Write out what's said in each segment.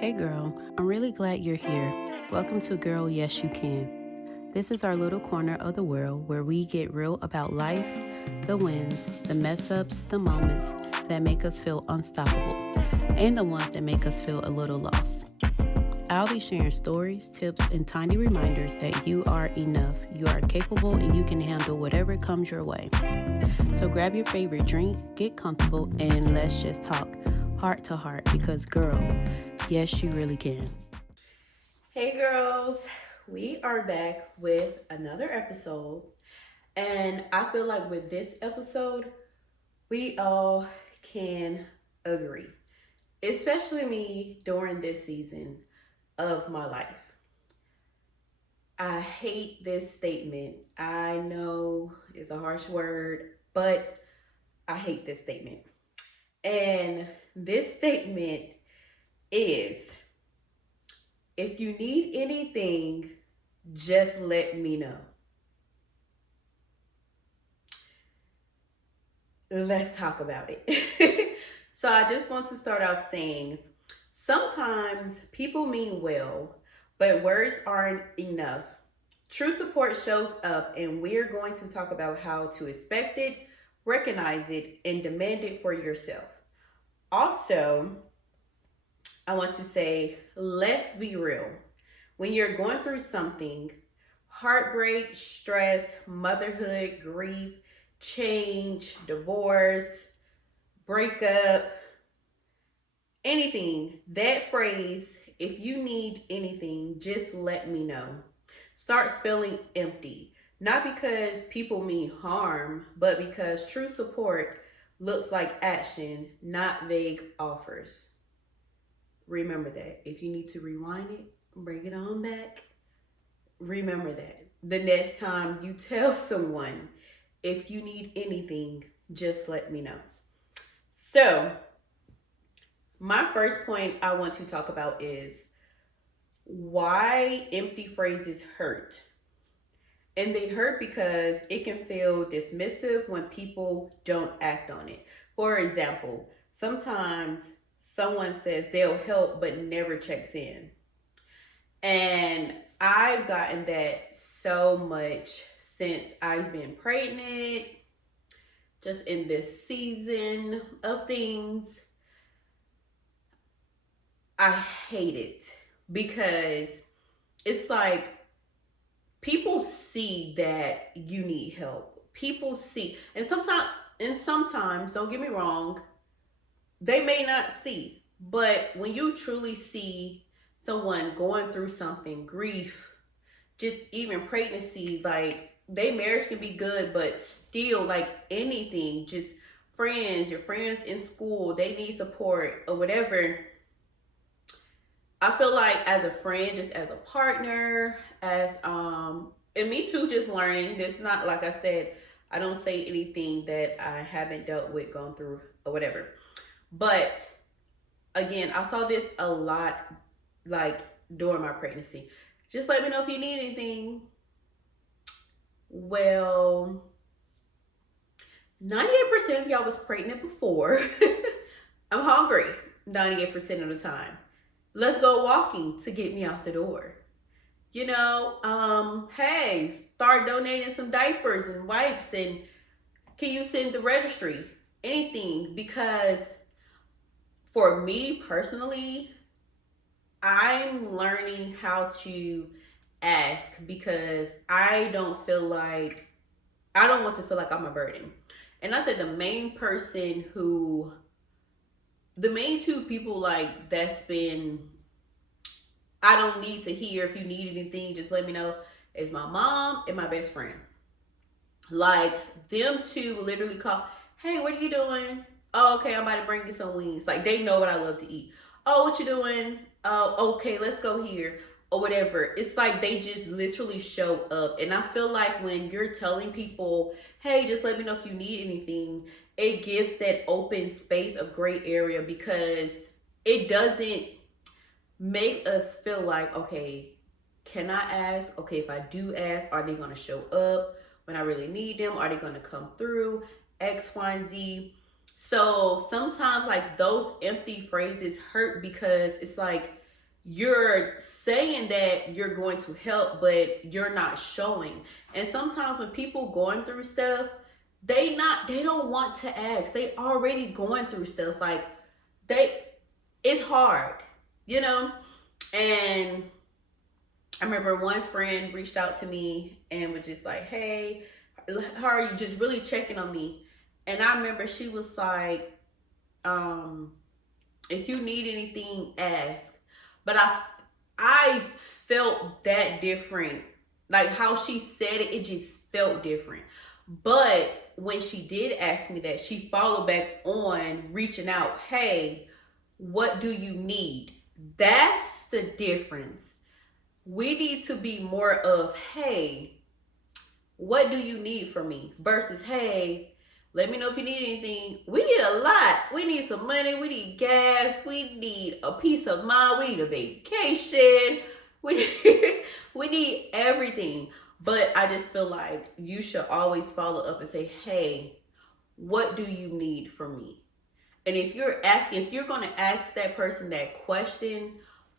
Hey girl, I'm really glad you're here. Welcome to Girl Yes You Can. This is our little corner of the world where we get real about life, the wins, the mess ups, the moments that make us feel unstoppable, and the ones that make us feel a little lost. I'll be sharing stories, tips, and tiny reminders that you are enough, you are capable, and you can handle whatever comes your way. So grab your favorite drink, get comfortable, and let's just talk heart to heart because, girl, yes, you really can. Hey girls, we are back with another episode, and I feel like with this episode, we all can agree, especially me during this season of my life. I hate this statement. I know it's a harsh word, but I hate this statement. And this statement is if you need anything, just let me know. Let's talk about it. So, I just want to start off saying sometimes people mean well, but words aren't enough. True support shows up, and we're going to talk about how to expect it, recognize it, and demand it for yourself. Also, I want to say, let's be real. When you're going through something, heartbreak, stress, motherhood, grief, change, divorce, breakup, anything, that phrase, if you need anything, just let me know. Start feeling empty. Not because people mean harm, but because true support looks like action, not vague offers. Remember that. If you need to rewind it, bring it on back. Remember that. The next time you tell someone, if you need anything, just let me know. So, my first point I want to talk about is why empty phrases hurt. And they hurt because it can feel dismissive when people don't act on it. For example, sometimes someone says they'll help but never checks in. And I've gotten that so much since I've been pregnant, just in this season of things. I hate it because it's like people see that you need help. People see, and sometimes, don't get me wrong, they may not see. But when you truly see someone going through something, grief, just even pregnancy, like they marriage can be good, but still like anything, just friends, your friends in school, they need support or whatever. I feel like as a friend, just as a partner, as and me too, just learning. This not like I said, I don't say anything that I haven't dealt with, gone through, or whatever. But again, I saw this a lot like during my pregnancy. Just let me know if you need anything. Well, 98% of y'all was pregnant before. I'm hungry 98% of the time. Let's go walking to get me out the door. Hey, start donating some diapers and wipes, and can you send the registry? Anything, because for me personally, I'm learning how to ask because I don't want to feel like I'm a burden. And I said the main two people like that's been, I don't need to hear if you need anything, just let me know, is my mom and my best friend. Like them two literally call, hey, what are you doing? Oh, okay, I'm about to bring you some wings. Like they know what I love to eat. Oh, what you doing? Oh, okay, let's go here or whatever. It's like they just literally show up. And I feel like when you're telling people, hey, just let me know if you need anything, it gives that open space of gray area because it doesn't make us feel like, okay, can I ask? Okay, if I do ask, are they going to show up when I really need them? Are they going to come through? X, Y, and Z. So sometimes, like, those empty phrases hurt because it's like you're saying that you're going to help, but you're not showing. And sometimes when people going through stuff, they don't want to ask. They already going through stuff. Like they it's hard, you know? And I remember one friend reached out to me and was just like, hey, how are you? Just really checking on me. And I remember she was like, um, if you need anything, ask. But I felt that different. Like how she said it, it just felt different. But when she did ask me that, she followed back on reaching out. Hey, what do you need? That's the difference. We need to be more of, hey, what do you need from me? Versus, hey, let me know if you need anything. We need a lot. We need some money. We need gas. We need a peace of mind. We need a vacation. We need, we need everything. But I just feel like you should always follow up and say, hey, what do you need from me? And if you're going to ask that person that question,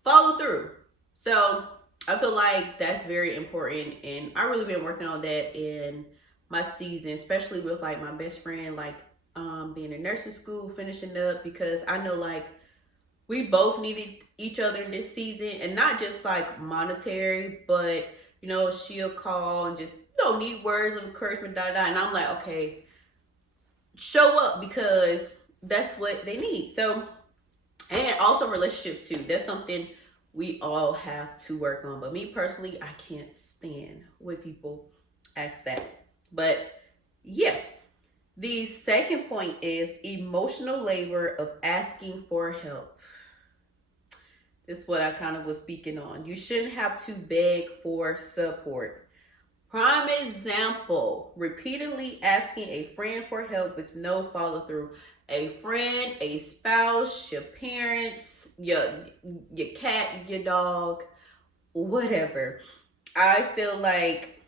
follow through. So I feel like that's very important. And I really been working on that in my season, especially with like my best friend, like being in nursing school, finishing up, because I know like we both needed each other in this season, and not just like monetary, but she'll call and just need words of encouragement, and I'm like, okay, show up because that's what they need. So, and also relationships too. That's something we all have to work on. But me personally, I can't stand when people ask that. But yeah, the second point is emotional labor of asking for help. This is what I kind of was speaking on. You shouldn't have to beg for support. Prime example, repeatedly asking a friend for help with no follow through. A friend, a spouse, your parents, your cat, your dog, whatever. I feel like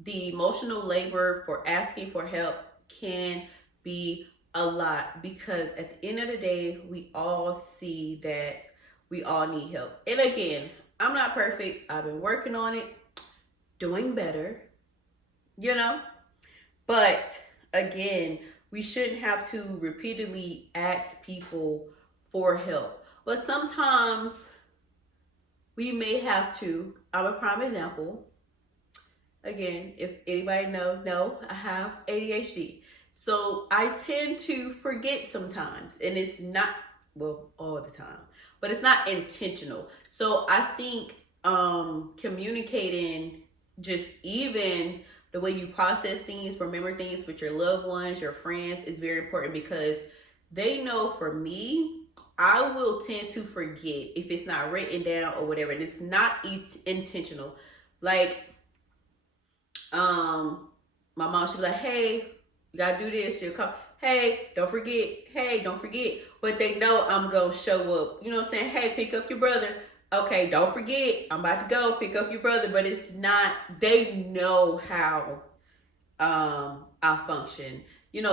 the emotional labor for asking for help can be a lot, because at the end of the day, we all see that we all need help. And again, I'm not perfect. I've been working on it, doing better, you know? But again, we shouldn't have to repeatedly ask people for help. But sometimes we may have to. I'm a prime example. Again, if anybody know, I have ADHD. So I tend to forget sometimes. And it's not, well, all the time. But it's not intentional. So I think communicating, just even the way you process things, remember things with your loved ones, your friends, is very important, because they know, for me, I will tend to forget if it's not written down or whatever, and it's not intentional. Like, my mom, she'll be like, hey, you gotta do this. She'll come, hey, don't forget. Hey, don't forget. But they know I'm gonna show up. You know what I'm saying? Hey, pick up your brother. Okay, don't forget. I'm about to go pick up your brother. But it's not, they know how I function.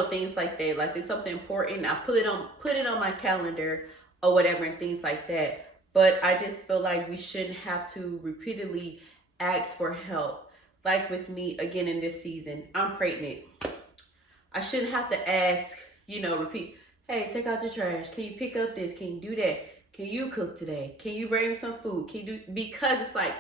Things like that. Like, it's something important, I put it on my calendar or whatever, and things like that. But I just feel like we shouldn't have to repeatedly ask for help. Like with me, again, in this season, I'm pregnant. I shouldn't have to ask, repeat, hey, take out the trash. Can you pick up this? Can you do that? Can you cook today? Can you bring me some food? Can you do, because it's like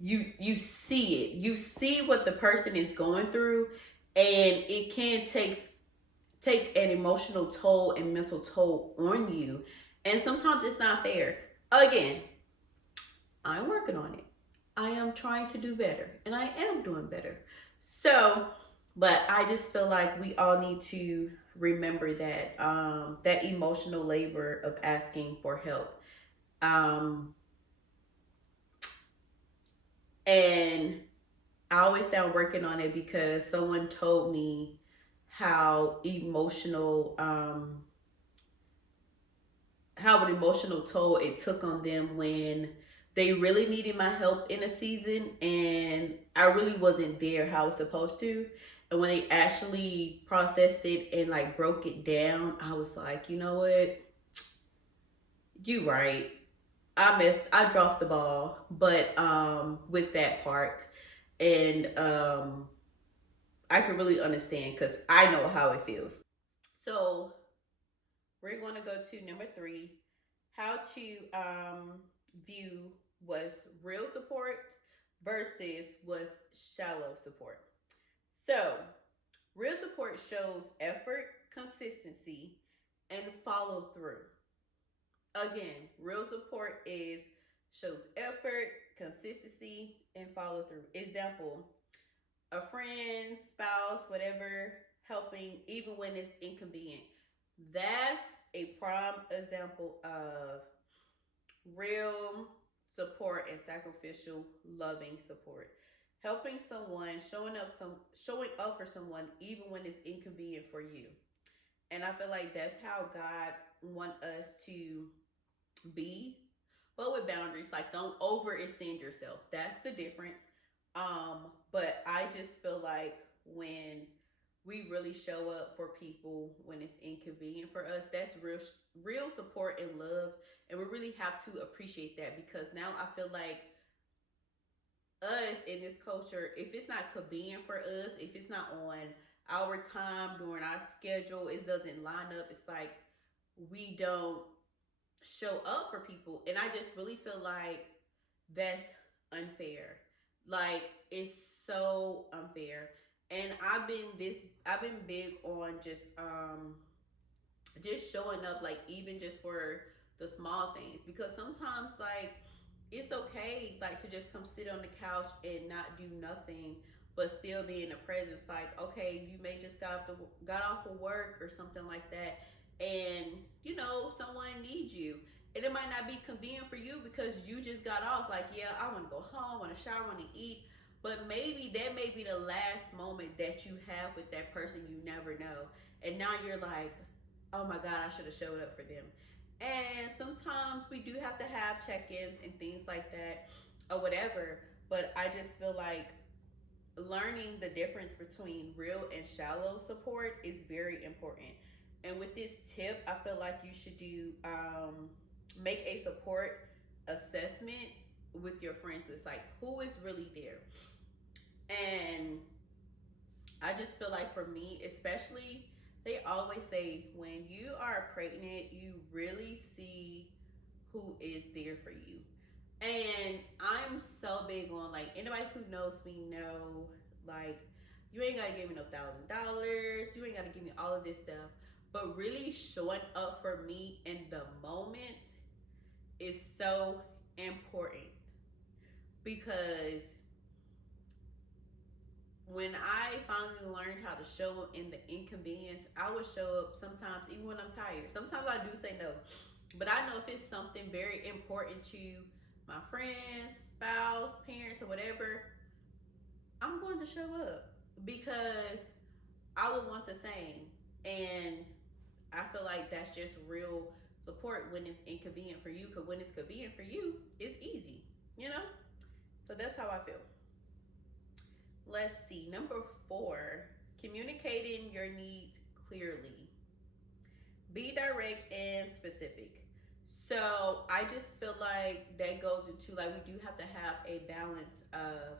you see it. You see what the person is going through, and it can take an emotional toll and mental toll on you. And sometimes it's not fair. Again, I'm working on it. I am trying to do better, and I am doing better. So, but I just feel like we all need to remember that that emotional labor of asking for help. And I always say I'm working on it because someone told me how how an emotional toll it took on them when they really needed my help in a season, and I really wasn't there how I was supposed to. And when they actually processed it and like broke it down, I was like, you know what? You right. I dropped the ball, but with that part. And I can really understand because I know how it feels. So we're going to go to number 3, how to view was real support versus was shallow support. So real support shows effort, consistency, and follow through. Again, real support is shows effort, consistency, and follow through. Example, a friend, spouse, whatever, helping even when it's inconvenient. That's a prime example of real support and sacrificial loving support. Helping someone, showing up for someone even when it's inconvenient for you. And I feel like that's how God want us to be, but with boundaries. Like, don't overextend yourself. That's the difference. But I just feel like when we really show up for people when it's inconvenient for us, that's real support and love. And we really have to appreciate that, because now I feel like us in this culture, if it's not convenient for us, if it's not on our time during our schedule, it doesn't line up. It's like we don't show up for people. And I just really feel like that's unfair. Like, it's so unfair. And I've been big on just showing up, like even just for the small things, because sometimes like it's okay like to just come sit on the couch and not do nothing but still be in the presence. Like, okay, you may just got off of work or something like that, and someone needs you, and it might not be convenient for you because you just got off. Like, yeah, I want to go home, I want to shower, I want to eat, but maybe that may be the last moment that you have with that person. You never know. And now you're like, oh my God, I should have showed up for them. And sometimes we do have to have check ins and things like that or whatever. But I just feel like learning the difference between real and shallow support is very important. And with this tip, I feel like you should do make a support assessment with your friends. It's like, who is really there? And I just feel like for me, especially, they always say when you are pregnant, you really see who is there for you. And I'm so big on, like, anybody who knows me know, like, you ain't gotta give me no $1,000, you ain't gotta give me all of this stuff. But really showing up for me in the moment is so important, because when I finally learned how to show up in the inconvenience, I would show up sometimes even when I'm tired. Sometimes I do say no, but I know if it's something very important to my friends, spouse, parents, or whatever, I'm going to show up because I would want the same. And I feel like that's just real support when it's inconvenient for you, because when it's convenient for you, it's easy, you know? So that's how I feel. Let's see. Number 4, communicating your needs clearly. Be direct and specific. So I just feel like that goes into, like, we do have to have a balance of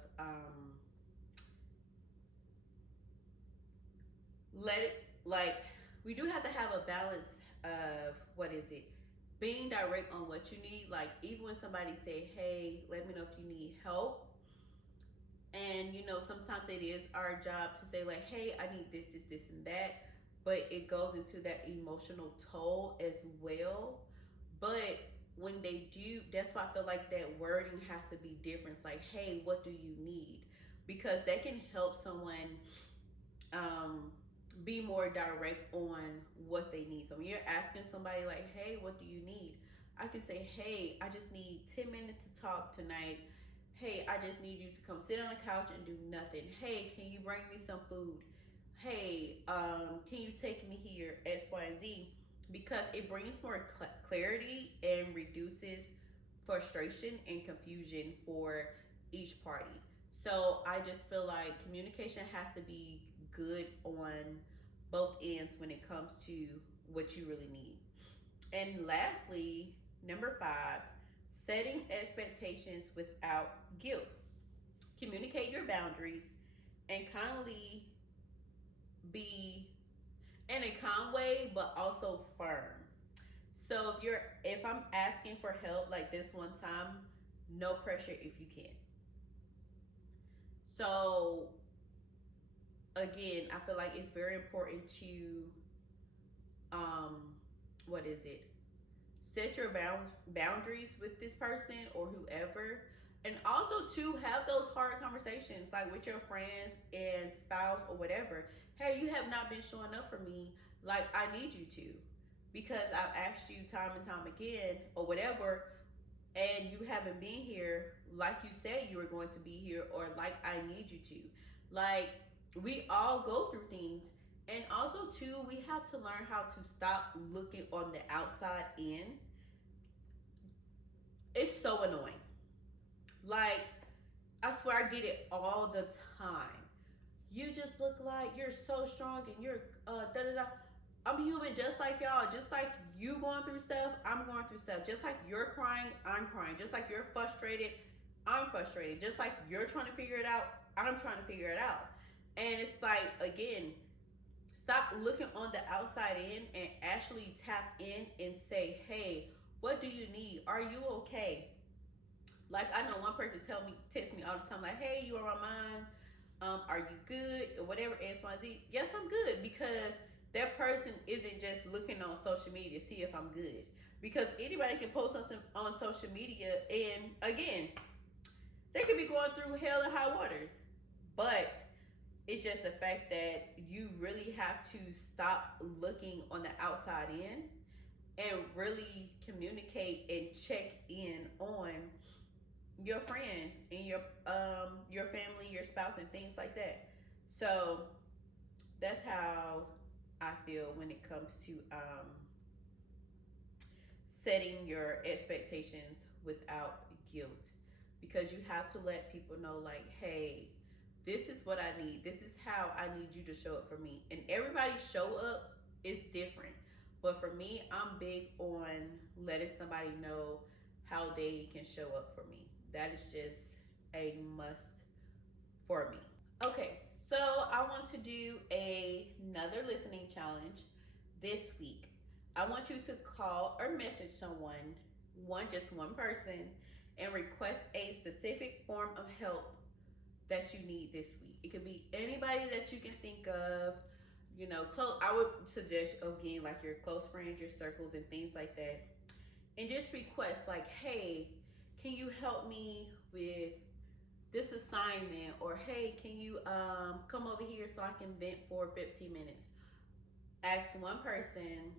let it like we do have to have a balance of, what is it, being direct on what you need. Like, even when somebody say, hey, let me know if you need help, and sometimes it is our job to say, like, hey, I need this and that, but it goes into that emotional toll as well. But when they do, that's why I feel like that wording has to be different. It's like, hey, what do you need? Because that can help someone um be more direct on what they need. So when you're asking somebody, like, hey, what do you need, I can say, hey, I just need 10 minutes to talk tonight. Hey, I just need you to come sit on the couch and do nothing. Hey, can you bring me some food? Hey, can you take me here, X, Y, and Z? Because it brings more clarity and reduces frustration and confusion for each party. So I just feel like communication has to be good on both ends when it comes to what you really need. And lastly, number 5, Setting expectations without guilt. Communicate your boundaries and kindly be in a calm way, but also firm. So if I'm asking for help like this one time, no pressure if you can. So again, I feel like it's very important to um what is it? Set your boundaries with this person or whoever, and also to have those hard conversations like with your friends and spouse or whatever. Hey, you have not been showing up for me like I need you to, because I've asked you time and time again or whatever, and you haven't been here like you said you were going to be here, or like I need you to. Like, we all go through things. And also too, we have to learn how to stop looking on the outside in. It's so annoying. Like, I swear I get it all the time. You just look like you're so strong and you're da da da. I'm human just like y'all. Just like you going through stuff, I'm going through stuff. Just like you're crying, I'm crying. Just like you're frustrated, I'm frustrated. Just like you're trying to figure it out, I'm trying to figure it out. And it's like, again, stop looking on the outside in and actually tap in and say, hey, what do you need? Are you okay? Like, I know one person text me all the time, like, hey, you on my mind? Are you good? Or whatever, XYZ. Yes, I'm good, because that person isn't just looking on social media to see if I'm good. Because anybody can post something on social media, and again, they could be going through hell and high waters. But it's just the fact that you really have to stop looking on the outside in and really communicate and check in on your friends and your family, your spouse, and things like that. So that's how I feel when it comes to setting your expectations without guilt, because you have to let people know, like, hey, this is what I need, this is how I need you to show up for me. And everybody's show up is different, but for me, I'm big on letting somebody know how they can show up for me. That is just a must for me. Okay, so I want to do another listening challenge this week. I want you to call or message someone, just one person, and request a specific form of help that you need this week. It could be anybody that you can think of, close. I would suggest, again, like your close friends, your circles, and things like that. And just request, like, hey, can you help me with this assignment? Or hey, can you come over here so I can vent for 15 minutes? Ask one person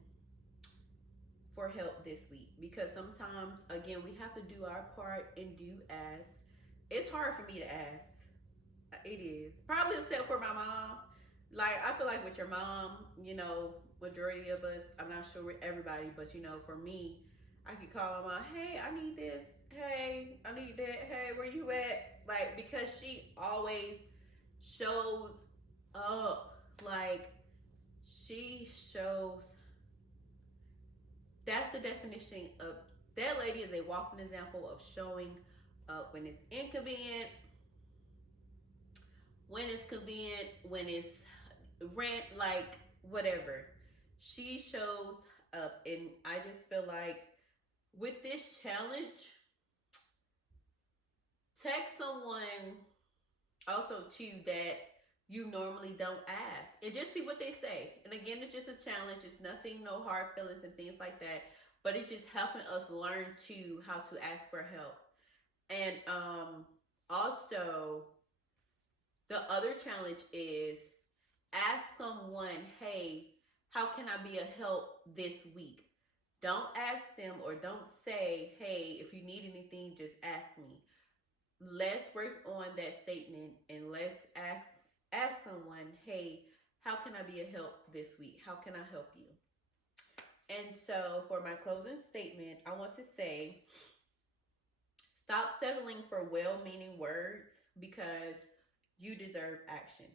for help this week, because sometimes, again, we have to do our part and do ask. It's hard for me to ask. It is, probably, except for my mom. Like, I feel like with your mom, majority of us, I'm not sure with everybody, but for me, I could call my mom, hey, I need this, hey, I need that, hey, where you at? Like, because she always shows up. Like, she shows, that's the definition of, that lady is a walking example of showing up when it's inconvenient, when it's convenient, when it's rent, like, whatever. She shows up. And I just feel like with this challenge, text someone also too that you normally don't ask, and just see what they say. And again, it's just a challenge. It's nothing, no hard feelings and things like that. But it's just helping us learn to how to ask for help. And also, the other challenge is ask someone, hey, how can I be a help this week? Don't ask them, or don't say, hey, if you need anything, just ask me. Let's work on that statement, and let's ask someone, hey, how can I be a help this week? How can I help you? And so for my closing statement, I want to say, stop settling for well-meaning words, because you deserve action.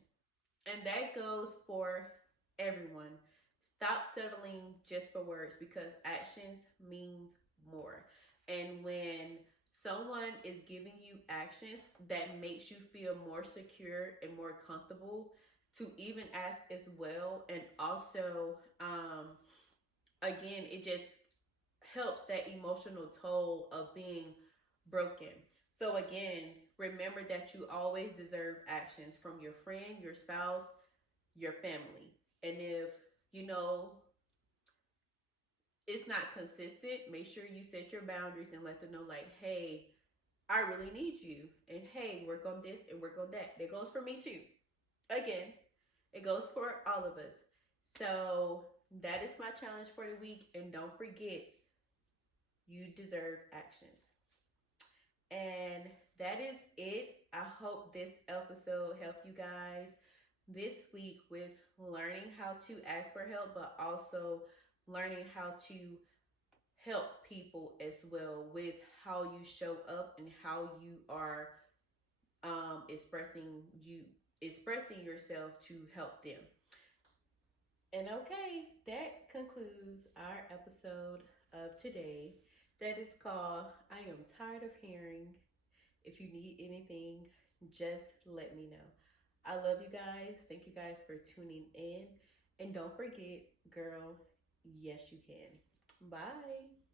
And that goes for everyone. Stop settling just for words, because actions means more. And when someone is giving you actions that makes you feel more secure and more comfortable to even ask as well, and also again, it just helps that emotional toll of being broken. So again, remember that you always deserve actions from your friend, your spouse, your family. And if you know it's not consistent, make sure you set your boundaries and let them know, like, hey, I really need you. And hey, work on this and work on that. That goes for me too. Again, it goes for all of us. So that is my challenge for the week. And don't forget, you deserve actions. And that is it. I hope this episode helped you guys this week with learning how to ask for help, but also learning how to help people as well with how you show up and how you are expressing yourself to help them. And okay, that concludes our episode of today. That is called I Am Tired of Hearing. If you need anything, just let me know. I love you guys. Thank you guys for tuning in. And don't forget, girl, yes, you can. Bye.